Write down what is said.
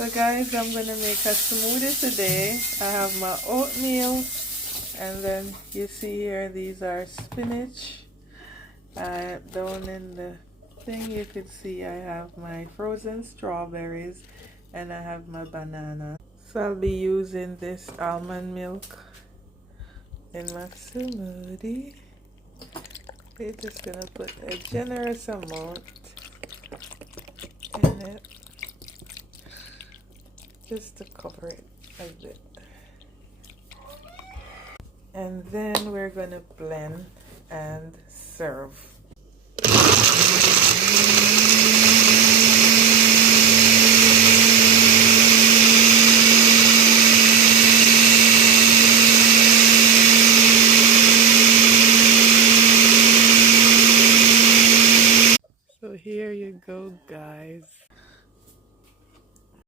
So guys, I'm gonna make a smoothie today. I have my oatmeal, and then you see here these are spinach. Down in the thing you could see I have my frozen strawberries, and I have my banana. So I'll be using this almond milk in my smoothie. We're just gonna put a generous amount in it, just to cover it a bit. And then we're gonna blend and serve. So here you go, guys.